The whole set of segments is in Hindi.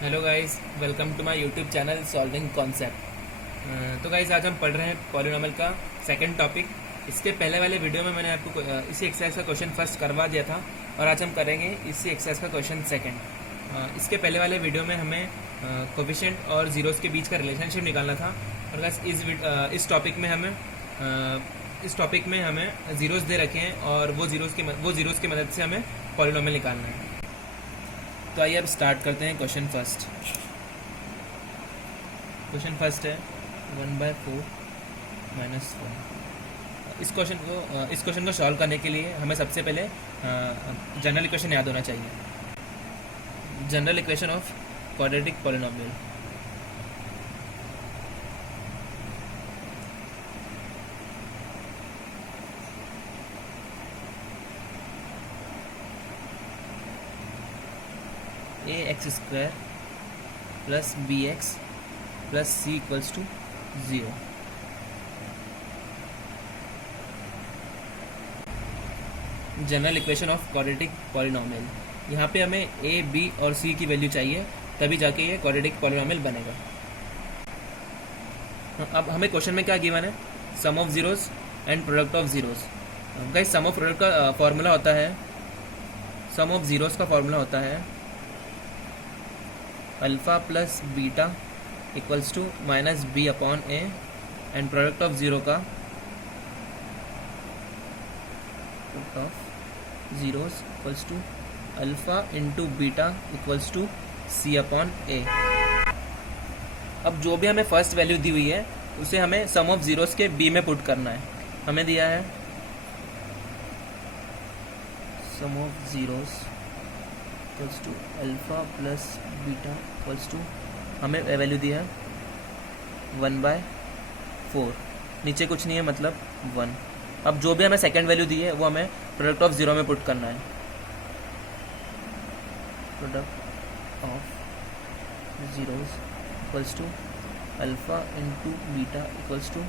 Hello guys, welcome to my YouTube channel solving concept. तो गाइस आज हम पढ़ रहे हैं पॉलिनॉमियल का सेकंड टॉपिक। इसके पहले वाले वीडियो में मैंने आपको इसी एक्सरसाइज का क्वेश्चन फर्स्ट करवा दिया था और आज हम करेंगे इसी एक्सरसाइज का क्वेश्चन सेकंड। इसके पहले वाले वीडियो में हमें कोफिशिएंट और जीरोस के बीच का रिलेशनशिप निकालना था और गाइस इस टॉपिक में हमें जीरोस दे रखे हैं और वो जीरोस की मदद से हमें पॉलिनॉमियल निकालना है। तो आइए अब स्टार्ट करते हैं क्वेश्चन फर्स्ट। क्वेश्चन फर्स्ट है 1/4 माइनस 1। इस क्वेश्चन को सॉल्व करने के लिए हमें सबसे पहले जनरल इक्वेशन याद होना चाहिए। General equation of quadratic polynomial. ax² plus bx plus c equals to 0। General equation of quadratic polynomial. यहाँ पे हमें a, b और c की वैल्यू चाहिए, तभी जाके ये क्वाड्रेटिक पॉलिनॉमियल बनेगा। अब हमें क्वेश्चन में क्या गिवन है? Sum of zeros and product of zeros. Guys sum of product का फॉर्मूला होता है, सम ऑफ जीरोस का फॉर्मूला होता है alpha plus beta equals to minus B upon A, and product of zero का zeros equals to alpha into beta equals to C upon A. अब जो भी हमें फर्स्ट वैल्यू दी हुई है उसे हमें सम ऑफ जीरोस के बी में पुट करना है। हमें दिया है sum of zeros equals to alpha plus beta equals to, हमें वैल्यू दिया है 1/4। नीचे कुछ नहीं है, मतलब 1। अब जो भी हमें सेकंड वैल्यू दी है वो हमें प्रोडक्ट ऑफ जीरो में पुट करना है। Product of zeros equals to alpha into beta equals to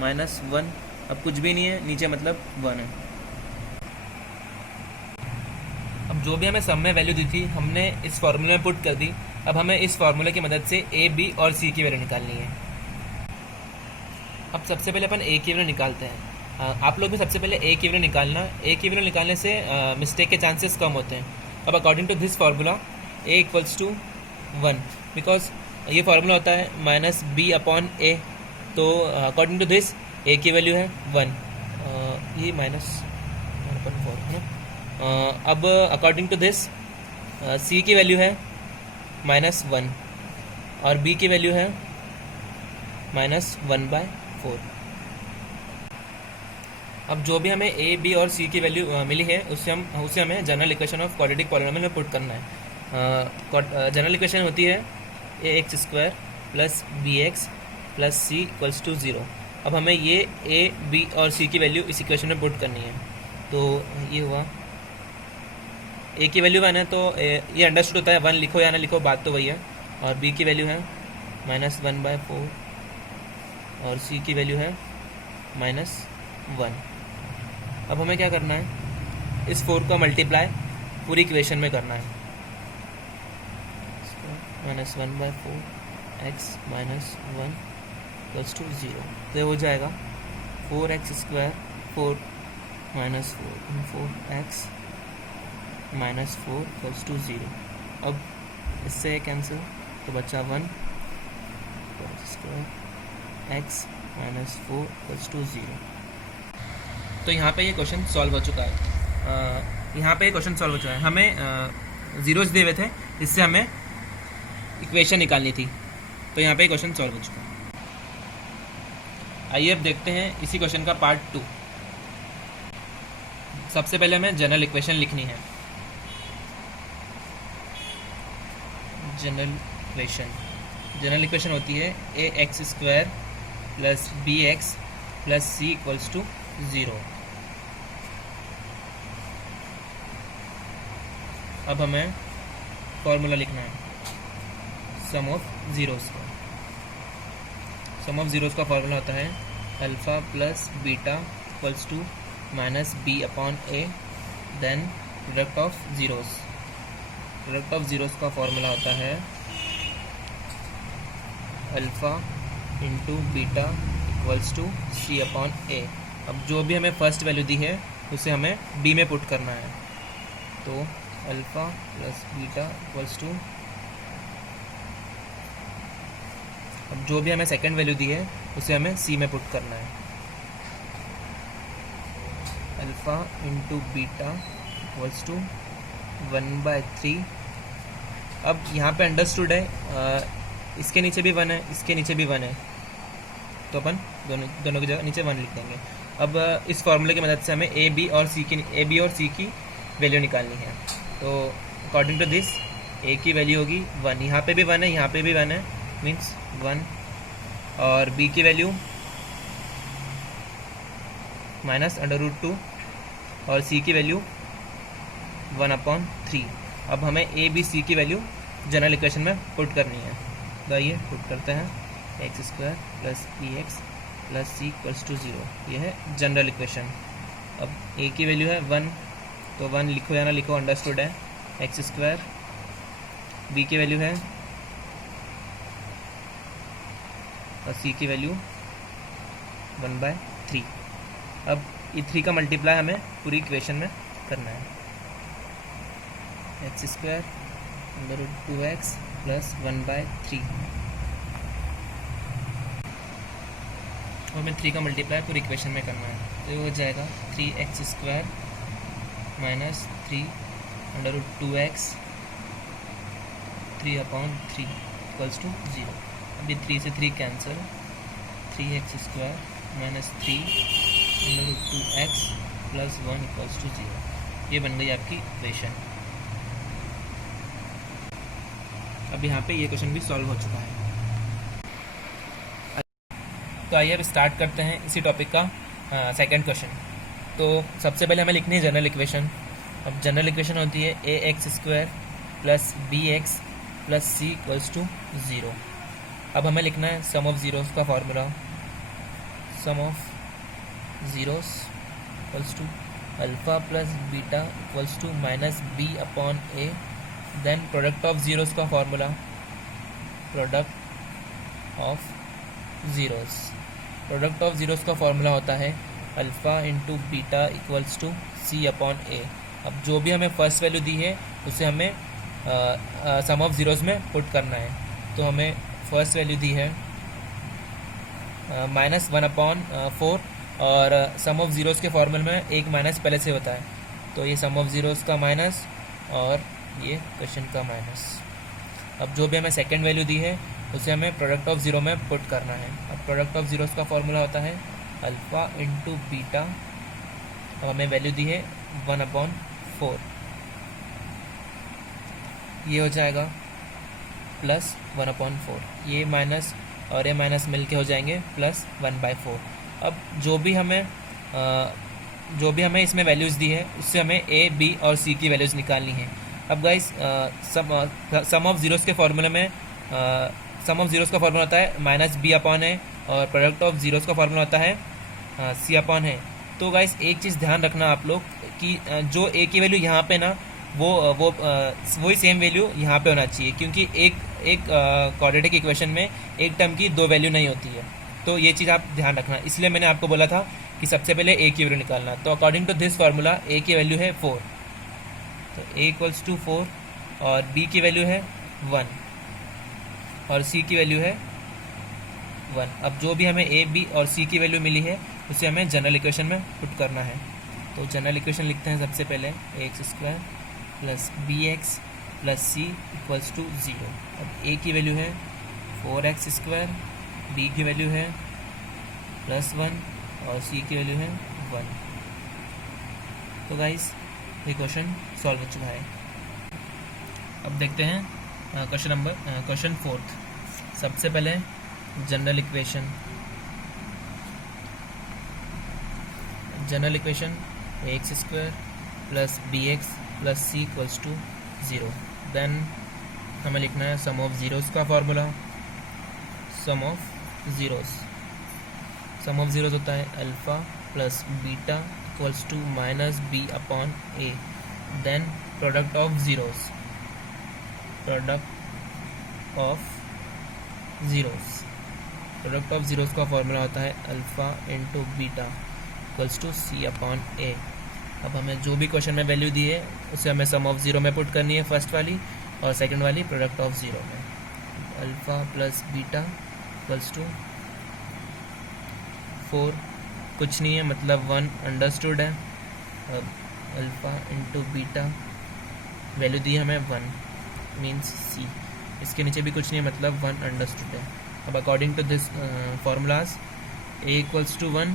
-1। अब कुछ भी नहीं है नीचे, मतलब 1 है। अब जो भी हमें सम में वैल्यू दी थी हमने इस फार्मूले में पुट कर दी। अब हमें इस फार्मूले की मदद से ए, बी और सी की वैल्यू निकालनी है। अब सबसे पहले अपन ए की वैल्यू निकालते हैं। आप लोग भी सबसे पहले ए की वैल्यू निकालना। ए की वैल्यू निकालने से मिस्टेक के चांसेस कम होते हैं। अब according to this formula A equals to 1, because ये फार्मूला होता है माइनस बी अपॉन ए। तो अकॉर्डिंग टू दिस ए की वैल्यू है 1, ये -1/4 है ना। अब अकॉर्डिंग टू दिस सी की वैल्यू है -1 और बी की वैल्यू है -1/4। अब जो भी हमें ए, बी और सी की वैल्यू मिली है उसे हमें general equation of quadratic polynomial में पुट करना है। जनरल इक्वेशन होती है ax² plus bx plus c equals to 0। अब हमें ये ए, बी और सी की वैल्यू इस इक्वेशन में पुट करनी है। तो ये हुआ ए की वैल्यू 1 है, तो ये अंडरस्टूड होता है 1 लिखो या ना लिखो, बात तो वही है। और बी की वैल्यू है -1/4 और सी की वैल्यू है -1। अब हमें क्या करना है? इस 4 का मल्टीप्लाई पूरी इक्वेशन में करना है। -1/4 x -1 प्लस टू 0, तो ये हो जाएगा 4x², 4 -4 4x -4 इक्वल्स टू 0। अब इससे कैंसिल तो बचा 1 x -4 इक्वल्स टू 0। तो यहाँ पे ये क्वेश्चन सॉल्व हो चुका है। यहाँ पे ये क्वेश्चन सॉल्व हो चुका है। हमें जीरोस दिए हुए थे, इससे हमें इक्वेशन निकालनी थी। तो यहाँ पे क्वेश्चन सॉल्व हो चुका है। आइए अब देखते हैं इसी क्वेश्चन का पार्ट 2। सबसे पहले हमें जनरल इक्वेशन लिखनी है। जनरल इक्वेशन होती है ax² plus bx plus c equals to 0। अब हमें फॉर्मूला लिखना है सम ऑफ जीरोस का। सम ऑफ जीरोस का फॉर्मूला होता है alpha plus beta equals to minus B upon A, then product of zeros product of zeros का फॉर्मूला होता है alpha into beta equals to C upon A. अब जो भी हमें फर्स्ट वैल्यू दी है उसे हमें बी में पुट करना है, तो alpha plus beta equals to, अब जो भी हमें सेकंड वैल्यू दी है उसे हमें सी में पुट करना है, alpha into beta equals to 1/3। अब यहाँ पे अंडरस्टूड है, इसके नीचे भी 1 है, इसके नीचे भी 1 है, तो अपन दोनों की जगह नीचे 1 लिख देंगे। अब इस फॉर्मूले की मदद से हमें ए बी और सी की वैल्यू निकालनी है। तो अकॉर्डिंग टू दिस ए की वैल्यू होगी 1, यहाँ पे भी 1 है, यहाँ पे भी 1 है, मीन्स 1, और बी की वैल्यू -√2 और सी की वैल्यू 1/3। अब हमें ए बी सी की वैल्यू जनरल इक्वेशन में पुट करनी है, तो आइए पुट करते हैं। x² + bx + c = 0, यह है जनरल इक्वेशन। अब a की वैल्यू है 1, तो 1 लिखो या ना लिखो अंडरस्टूड है, x², b की वैल्यू है और c की वैल्यू 1/3। अब ये 3 का मल्टीप्लाई हमें पूरी इक्वेशन में करना है, x² √2x + 1/3, और हमें 3 का मल्टीप्लाई पूरी इक्वेशन में करना है, तो ये हो जाएगा 3x² - 3√2x 3/3 = 0। अभी 3 से 3 कैंसिल, 3x² - 3√2x + 1 = 0। ये बन गई आपकी इक्वेशन। अब यहाँ पे ये क्वेश्चन भी सॉल्व हो चुका है। तो आइए अब स्टार्ट करते हैं इसी टॉपिक का सेकंड क्वेश्चन। तो सबसे पहले हमें लिखनी है जनरल इक्वेशन। अब जनरल इक्वेशन होती है ax² + bx + c = 0। अब हमें लिखना है सम ऑफ ज़ीरोस का formula, sum of zeros equals to alpha plus beta equals to -b/a। Then product of zeros का फॉर्मूला, प्रोडक्ट ऑफ ज़ीरोस का फॉर्मूला होता है alpha into beta equals to c/a। अब जो भी हमें फर्स्ट वैल्यू दी है उसे हमें सम ऑफ ज़ीरोस में पुट करना है। तो हमें फर्स्ट वैल्यू दी है -1/4, और सम ऑफ ज़ीरोस के फॉर्मूले में एक माइनस पहले से होता है, तो ये सम ऑफ ज़ीरोस का माइनस और ये क्वेश्चन का माइनस। अब जो भी हमें सेकंड वैल्यू दी है उसे हमें प्रोडक्ट ऑफ ज़ीरो में पुट करना है। अब प्रोडक्ट ऑफ ज़ीरोस का फॉर्मूला होता है अल्फ़ा इंटू बीटा। अब हमें वैल्यू दी है 1/4, ये हो जाएगा प्लस 1/4, ये माइनस और ये माइनस मिल के हो जाएंगे प्लस 1/4। अब जो भी हमें इसमें वैल्यूज़ दी है उससे हमें ए बी और सी की वैल्यूज़ निकालनी है। अब गाइस सम ऑफ ज़ीरोस के फॉर्मूले में सम ऑफ ज़ीरोस का फॉर्मूला होता है -b/a, और प्रोडक्ट ऑफ ज़ीरोस का फॉर्मूला होता है c/a। तो गाइस एक चीज़ ध्यान रखना आप लोग कि जो a की वैल्यू यहाँ पे ना वही सेम वैल्यू यहाँ पे होना चाहिए, क्योंकि एक क्वाड्रेटिक इक्वेशन में एक टर्म की 2 वैल्यू नहीं होती है। तो ये चीज़ आप ध्यान रखना, इसलिए मैंने आपको बोला था कि सबसे पहले a की वैल्यू निकालना। तो according to this formula a की वैल्यू है 4, तो a = 4, और b की वैल्यू है 1 और c की वैल्यू है 1। अब जो भी हमें a b और c की वैल्यू मिली है उसे हमें जनरल इक्वेशन में पुट करना है। तो जनरल इक्वेशन लिखते हैं सबसे पहले ax² + bx + c = 0। अब a की वैल्यू है 4x², b की वैल्यू है +1 और c की वैल्यू है 1। तो गाइस ये क्वेश्चन सॉल्व हो चुका है। अब देखते हैं क्वेश्चन 4। सबसे पहले general equation ax² + bx + c = 0। Then हमें लिखना है सम ऑफ ज़ीरोस का फॉर्मूला, सम ऑफ ज़ीरोस होता है alpha plus beta equals to -b/a। Then product of zeros, product of zeros. Product of zeros का फॉर्मूला होता है alpha into beta equals to C upon A. अब हमें जो भी क्वेश्चन में वैल्यू दी है उसे हमें सम ऑफ ज़ीरो में पुट करनी है, फर्स्ट वाली, और सेकंड वाली प्रोडक्ट ऑफ ज़ीरो में। Alpha plus beta equals to 4, कुछ नहीं है मतलब 1 अंडरस्टूड है। अब अल्फ़ा इंटू बीटा वैल्यू दी हमें 1 मीन्स सी, इसके नीचे भी कुछ नहीं है मतलब 1 अंडरस्टूड है। अब according to this formulas A equals to 1,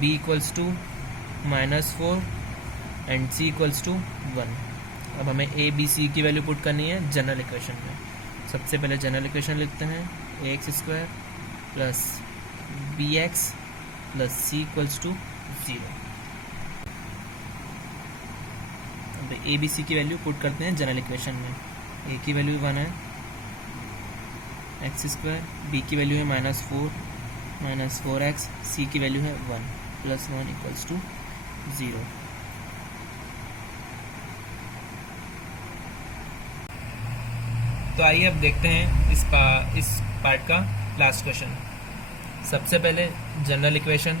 B equals to -4 and C equals to 1। अब हमें ए बी सी की वैल्यू पुट करनी है जनरल इक्वेशन में। सबसे पहले जनरल इक्वेशन लिखते हैं ax² plus bx plus C equals to 0। अब ए बी सी की वैल्यू पुट करते हैं जनरल इक्वेशन में। ए की वैल्यू 1 है x², बी की वैल्यू है -4x, सी की वैल्यू है 1 प्लस 1 इक्वल्स टू 0। तो आइए अब देखते हैं इस पार्ट का लास्ट क्वेश्चन। सबसे पहले general equation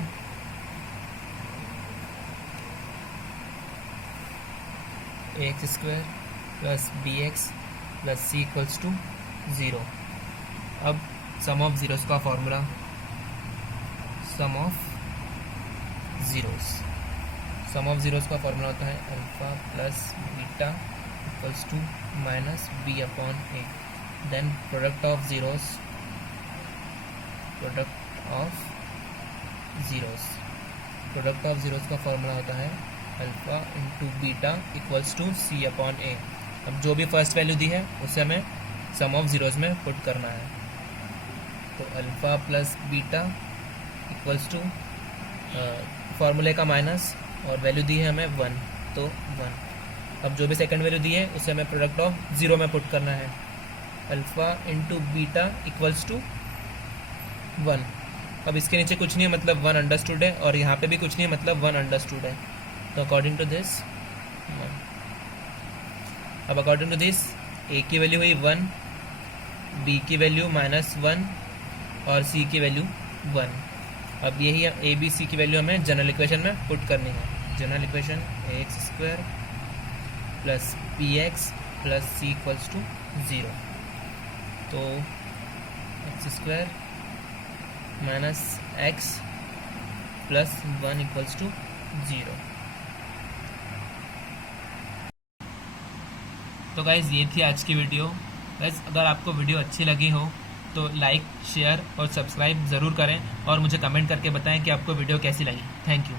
ax² plus bx plus C equals to 0। अब सम ऑफ ज़ीरोस का फॉर्मूला, सम ऑफ ज़ीरोस का फॉर्मूला होता है alpha plus beta equals to minus B upon A. Then product of zeros का फॉर्मूला होता है alpha into beta equals to C upon A. अब जो भी फर्स्ट वैल्यू दी है उसे हमें सम ऑफ ज़ीरोस में पुट करना है। तो alpha plus beta equals to फार्मूले का माइनस और वैल्यू दी है हमें 1, तो 1। अब जो भी सेकंड वैल्यू दी है उसे हमें प्रोडक्ट ऑफ ज़ीरो में पुट करना है। Alpha into beta equals to 1। अब इसके नीचे कुछ नहीं है मतलब 1 अंडरस्टूड है, और यहाँ पे भी कुछ नहीं है मतलब 1 अंडरस्टूड है। तो अकॉर्डिंग टू दिस ए की वैल्यू हुई 1, बी की वैल्यू -1 और सी की वैल्यू 1। अब यही ए बी सी की वैल्यू हमें जनरल इक्वेशन में पुट करनी है। General equation ax² plus bx plus C equals to 0। तो x² minus x plus 1 equals to 0। तो गाइज़ ये थी आज की वीडियो। गाइज़ अगर आपको वीडियो अच्छी लगी हो तो लाइक, शेयर और सब्सक्राइब ज़रूर करें, और मुझे कमेंट करके बताएं कि आपको वीडियो कैसी लगी। Thank you.